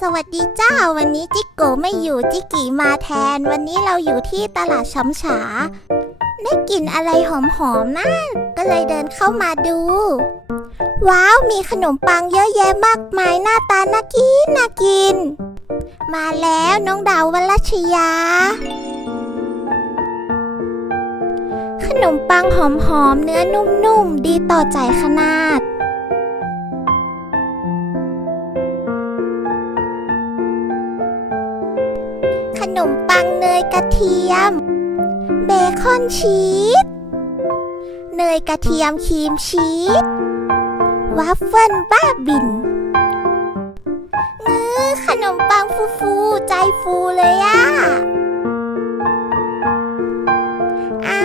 สวัสดีเจ้า วันนี้จิกโกไม่อยู่จิกกีมาแทน วันนี้เราอยู่ที่ตลาดช้ำฉา ได้กลิ่นอะไรหอมๆนะก็เลยเดินเข้ามาดู ว้าว มีขนมปังเยอะแยะมากมายหน้าตาน่ากินน่ากิน มาแล้วน้องดาววรัชยา ขนมปังหอมๆเนื้อนุ่มๆดีต่อใจขนาด นมปังเนยกระเทียม เบคอนชีส เนยกระเทียมครีมชีส วัฟเฟิลบ้าบินเออขนมปังฟูฟูๆใจฟูเลยอะอ้า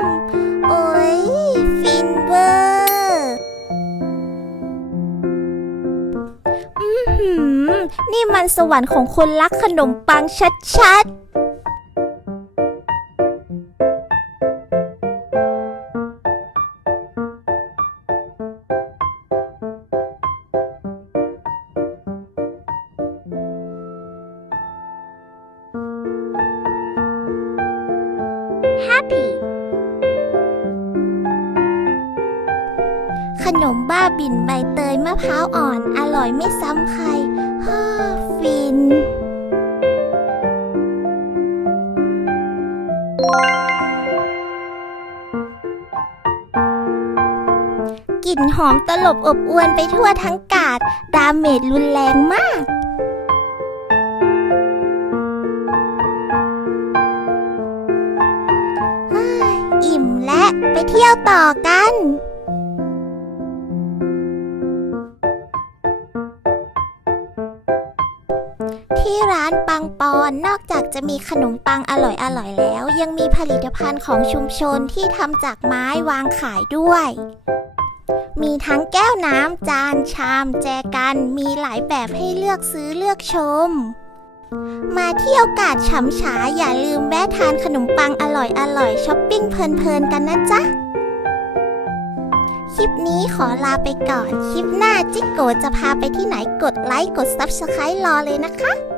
มโอ้ยฟิ นี่มันสวรรค์ของคนรักขนมปังชัดๆ happy ขนมบ้าบินใบเตยมะพร้าวอ่อน อร่อยไม่ซ้ำใครฮ่าฟิน กลิ่นหอมตลบอบอวนไปทั่วทั้งกาด ดาเมจรุนแรงมากฮ้ยอิ่มและไปเที่ยวต่อกัน ที่ร้านปังปอนนอกจากจะมีขนมปังอร่อยๆแล้ว ยังมีผลิตภัณฑ์ของชุมชนที่ทำจากไม้วางขายด้วย มีทั้งแก้วน้ำจานชาม แจกันมีหลายแบบให้เลือกซื้อเลือกชม มาเที่ยวกาดฉ่ำฉาอย่าลืมแวะทานขนมปังอร่อยอร่อยช้อปปิ้งเพลินๆกันนะจ๊ะคลิปนี้ขอลาไปก่อน คลิปหน้าจิ๊กโกจะพาไปที่ไหนกดไลค์ กด Subscribe รอเลยนะคะ